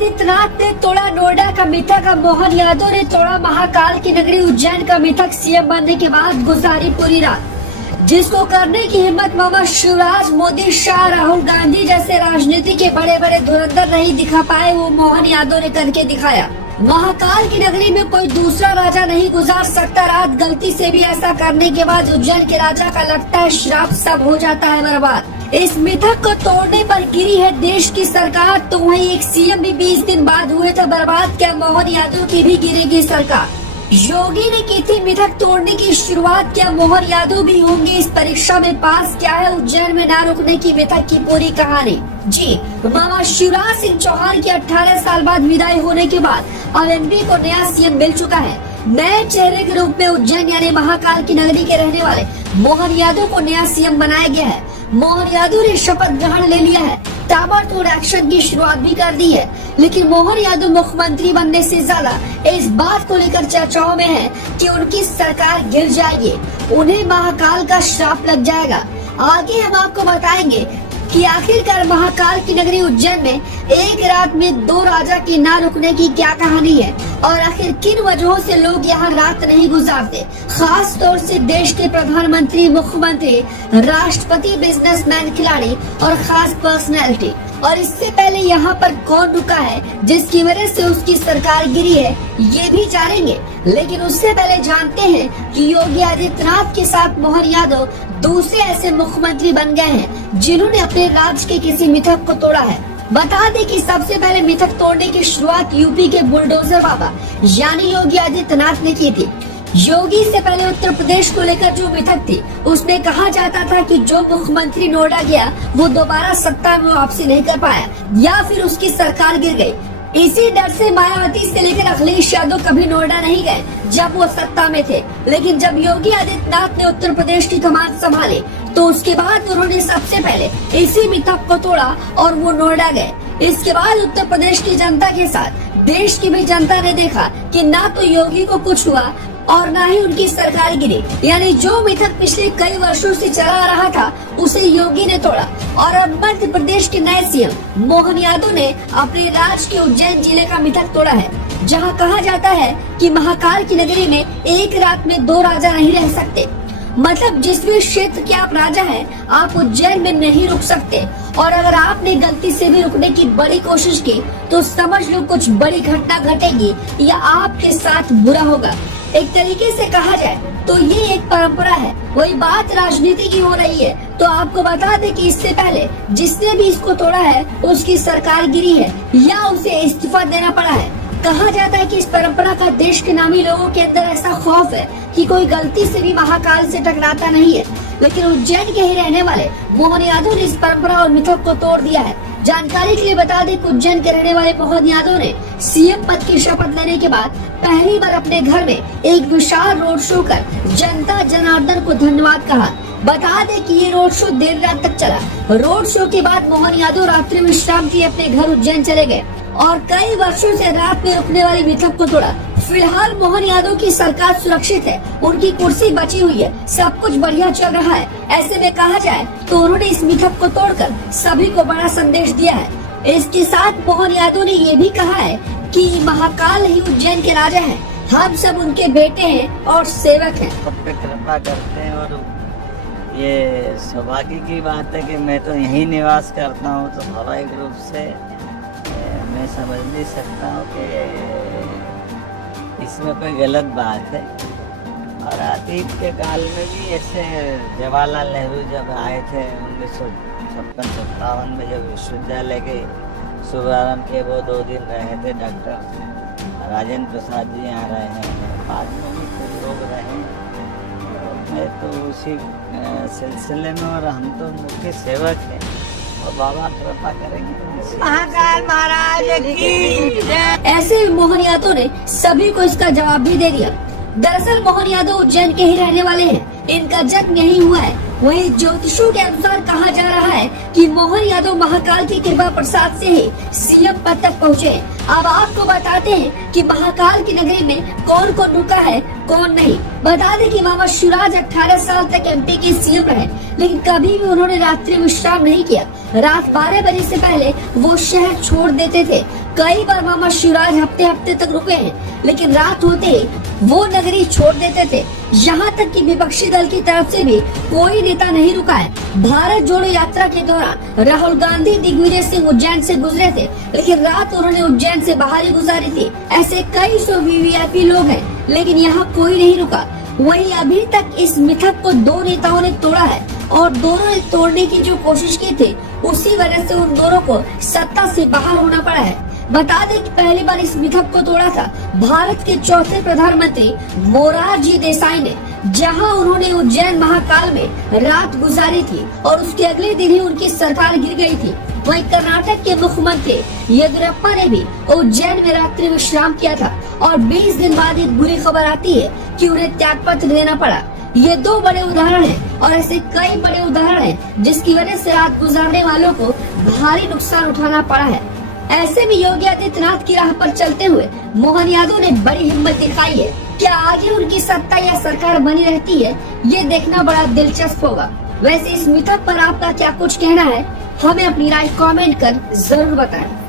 आदित्यनाथ ने तोड़ा नोएडा का मिथक, मोहन यादव ने तोड़ा महाकाल की नगरी उज्जैन का मिथक। सीएम बनने के बाद गुजारी पूरी रात, जिसको करने की हिम्मत मामा शिवराज, मोदी, शाह, राहुल गांधी जैसे राजनीति के बड़े बड़े धुरंधर नहीं दिखा पाए, वो मोहन यादव ने करके दिखाया। महाकाल की नगरी में कोई दूसरा राजा नहीं गुजार सकता रात। गलती से भी ऐसा करने के बाद उज्जैन के राजा का लगता है श्राप, सब हो जाता है बर्बाद। इस मिथक को तोड़ने पर गिरी है देश की सरकार, तो वहीं एक सीएम भी 20 दिन बाद हुए तो बर्बाद, क्या मोहन यादव की भी गिरेगी सरकार? योगी ने की थी मिथक तोड़ने की शुरुआत, क्या मोहन यादव भी होंगे इस परीक्षा में पास? क्या है उज्जैन में न रुकने की मिथक की पूरी कहानी? जी, मामा शिवराज सिंह चौहान की 18 साल बाद विदाई होने के बाद अब एमपी को नया सीएम मिल चुका है। नए चेहरे के रूप में उज्जैन यानी महाकाल की नगरी के रहने वाले मोहन यादव को नया सीएम बनाया गया है। मोहन यादव ने शपथ ग्रहण ले लिया है, ताबड़तोड़ एक्शन की शुरुआत भी कर दी है। लेकिन मोहन यादव मुख्यमंत्री बनने से ज्यादा इस बात को लेकर चर्चाओं में है कि उनकी सरकार गिर जाएगी, उन्हें महाकाल का श्राप लग जाएगा। आगे हम आपको बताएंगे कि आखिरकार महाकाल की नगरी उज्जैन में एक रात में 2 राजा की ना रुकने की क्या कहानी है और आखिर किन वजहों से लोग यहाँ रात नहीं गुजारते। खास तौर से देश के प्रधानमंत्री, मुख्यमंत्री, राष्ट्रपति, बिजनेसमैन, खिलाड़ी और खास पर्सनैलिटी। और इससे पहले यहाँ पर कौन रुका है जिसकी वजह से उसकी सरकार गिरी है, ये भी जानेंगे। लेकिन उससे पहले जानते हैं कि योगी आदित्यनाथ के साथ मोहन यादव दूसरे ऐसे मुख्यमंत्री बन गए हैं जिन्होंने अपने राज्य के किसी मिथक को तोड़ा है। बता दें कि सबसे पहले मिथक तोड़ने की शुरुआत यूपी के बुलडोजर बाबा यानी योगी आदित्यनाथ ने की थी। योगी से पहले उत्तर प्रदेश को लेकर जो मिथक थी, उसमें कहा जाता था कि जो मुख्यमंत्री नोएडा गया वो दोबारा सत्ता में वापसी नहीं कर पाया या फिर उसकी सरकार गिर गई। इसी डर से मायावती से लेकर अखिलेश यादव कभी नोएडा नहीं गए जब वो सत्ता में थे। लेकिन जब योगी आदित्यनाथ ने उत्तर प्रदेश की कमान संभाली तो उसके बाद उन्होंने सबसे पहले इसी मिथक को तोड़ा और वो नोएडा गए। इसके बाद उत्तर प्रदेश की जनता के साथ देश की भी जनता ने देखा कि ना तो योगी को कुछ हुआ और ना ही उनकी सरकार गिरी। यानी जो मिथक पिछले कई वर्षों से चला आ रहा था उसे योगी ने तोड़ा और अब मध्य प्रदेश के नए सीएम मोहन यादव ने अपने राज्य के उज्जैन जिले का मिथक तोड़ा है, जहां कहा जाता है कि महाकाल की नगरी में एक रात में 2 राजा नहीं रह सकते। मतलब जिस भी क्षेत्र के आप राजा हैं, आप उज्जैन में नहीं रुक सकते। और अगर आपने गलती से भी रुकने की बड़ी कोशिश की तो समझ लो कुछ बड़ी घटना घटेगी या आपके साथ बुरा होगा। एक तरीके से कहा जाए तो ये एक परंपरा है। वही बात राजनीति की हो रही है तो आपको बता दें कि इससे पहले जिसने भी इसको तोड़ा है उसकी सरकार गिरी है या उसे इस्तीफा देना पड़ा है। कहा जाता है कि इस परंपरा का देश के नामी लोगों के अंदर ऐसा खौफ है कि कोई गलती से भी महाकाल से टकराता नहीं है। लेकिन उज्जैन के ही रहने वाले मोहन यादव ने इस परंपरा और मिथक को तोड़ दिया है। जानकारी के लिए बता दें कि उज्जैन के रहने वाले मोहन यादव ने सीएम पद की शपथ लेने के बाद पहली बार अपने घर में एक विशाल रोड शो कर जनता जनार्दन को धन्यवाद कहा। बता दें कि ये रोड शो देर रात तक चला। रोड शो के बाद मोहन यादव रात्रि विश्राम के अपने घर उज्जैन चले गए और कई वर्षों से रात में रुकने वाली मिथक को तोड़ा। फिलहाल मोहन यादव की सरकार सुरक्षित है, उनकी कुर्सी बची हुई है, सब कुछ बढ़िया चल रहा है। ऐसे में कहा जाए तो उन्होंने इस मिथक को तोड़कर सभी को बड़ा संदेश दिया है। इसके साथ मोहन यादव ने ये भी कहा है कि महाकाल ही उज्जैन के राजा हैं, हम सब उनके बेटे हैं और सेवक हैं। कृपा करते हैं और ये सौभाग्य की बात है कि मैं तो यहीं निवास करता हूँ, तो स्वाभाविक रूप से मैं समझ नहीं सकता हूँ कि इसमें कोई गलत बात है। और अतीत के काल में भी ऐसे जवाहरलाल नेहरू जब आए थे 1956-57 में जब विश्वविद्यालय के शुभारंभ के वो 2 दिन रहे थे, डॉक्टर राजेंद्र प्रसाद जी यहाँ रहे हैं, बाद में भी कुछ लोग रहे। मैं तो उसी सिलसिले में, और हम तो मुख्य सेवक हैं और बाबा कृपा करेंगे। महाकाल महाराज की जय। ऐसे मोहन यादव ने सभी को इसका जवाब भी दे दिया। दरअसल मोहन यादव उज्जैन के ही रहने वाले हैं, इनका जन्म यहीं हुआ है। वहीं ज्योतिषों के अनुसार कहा जा रहा है कि मोहन यादव महाकाल की कृपा प्रसाद से ही सीएम पद तक पहुँचे। अब आपको बताते हैं कि महाकाल की नगरी में कौन कौन रुका है, कौन नहीं। बता दें कि मामा शिवराज 18 साल तक एमपी के सीएम रहे, लेकिन कभी भी उन्होंने रात्रि विश्राम नहीं किया। रात 12 बजे से पहले वो शहर छोड़ देते थे। कई बार मामा शिवराज हफ्ते हफ्ते तक रुके हैं, लेकिन रात होते ही वो नगरी छोड़ देते थे। यहाँ तक कि विपक्षी दल की तरफ से भी कोई नेता नहीं रुका है। भारत जोड़ो यात्रा के दौरान राहुल गांधी दिग्विजय सिंह उज्जैन से गुजरे थे, लेकिन रात उन्होंने उज्जैन से बाहर ही गुजारी थी। ऐसे कई सौ वीवीआईपी लोग हैं, लेकिन यहाँ कोई नहीं रुका। वहीं अभी तक इस मिथक को दो नेताओं ने तोड़ा है और दोनों ने तोड़ने की जो कोशिश की थी, उसी वजह से उन दोनों को सत्ता से बाहर होना पड़ा है। बता दें कि पहली बार इस मिथक को तोड़ा था भारत के चौथे प्रधानमंत्री मोरारजी देसाई ने, जहां उन्होंने उज्जैन महाकाल में रात गुजारी थी और उसके अगले दिन ही उनकी सरकार गिर गई थी। वहीं कर्नाटक के मुख्यमंत्री येदियुरप्पा ने भी उज्जैन में रात्रि विश्राम किया था और 20 दिन बाद एक बुरी खबर आती है कि उन्हें त्यागपत्र देना पड़ा। ये दो बड़े उदाहरण हैं और ऐसे कई बड़े उदाहरण हैं जिसकी वजह से रात गुजारने वालों को भारी नुकसान उठाना पड़ा है। ऐसे में योगी आदित्यनाथ की राह पर चलते हुए मोहन यादव ने बड़ी हिम्मत दिखाई है। क्या आगे उनकी सत्ता या सरकार बनी रहती है, ये देखना बड़ा दिलचस्प होगा। वैसे इस मिथक पर आपका क्या कुछ कहना है, हमें अपनी राय कमेंट कर जरूर बताएं।